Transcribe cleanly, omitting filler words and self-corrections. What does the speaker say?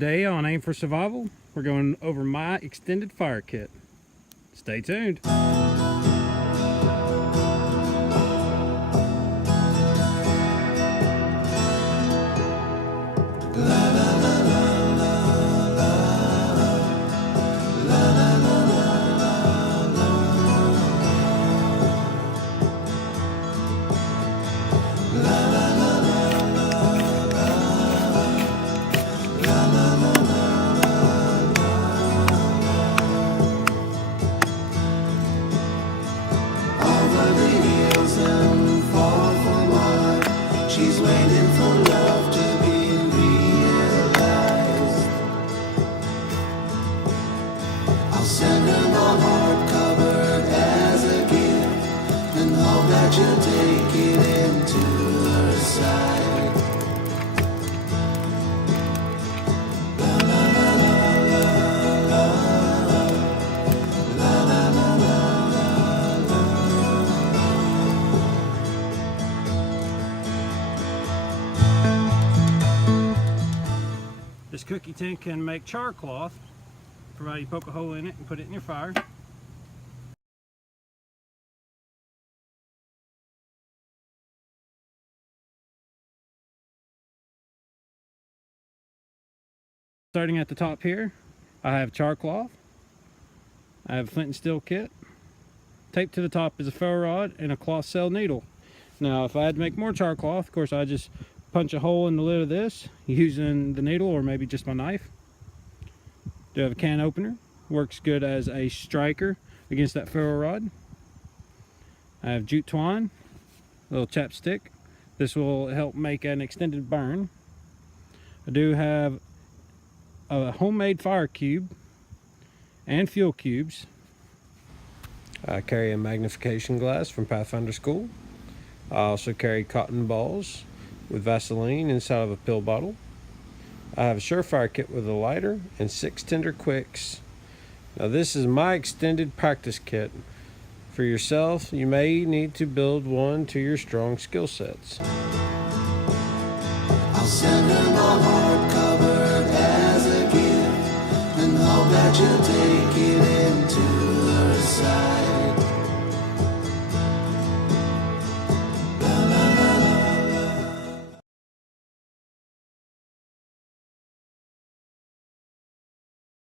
Today on Aim for Survival, we're going over my extended fire kit. Stay tuned. She's waiting for love to be realized. I'll send her my heart covered as a gift, and hope that you'll take it into her side. La la la la la la la la la la. This cookie tin can make char cloth, provided you poke a hole in it and put it in your fire. Starting at the top here, I have char cloth. I have a flint and steel kit. Taped to the top is a ferro rod and a cloth cell needle. Now, if I had to make more char cloth, of course, I just punch a hole in the lid of this using the needle or maybe just my knife. Do have a can opener. Works good as a striker against that ferro rod. I have jute twine, a little chapstick. This will help make an extended burn. I do have a homemade fire cube and fuel cubes. I carry a magnification glass from Pathfinder School. I also carry cotton balls with Vaseline inside of a pill bottle. I have a Surefire kit with a lighter and 6 Tender Quicks. Now this is my extended practice kit. For yourself, you may need to build one to your strong skill sets. I'll send her my heart covered as a gift, and hope that you'll take it into her side.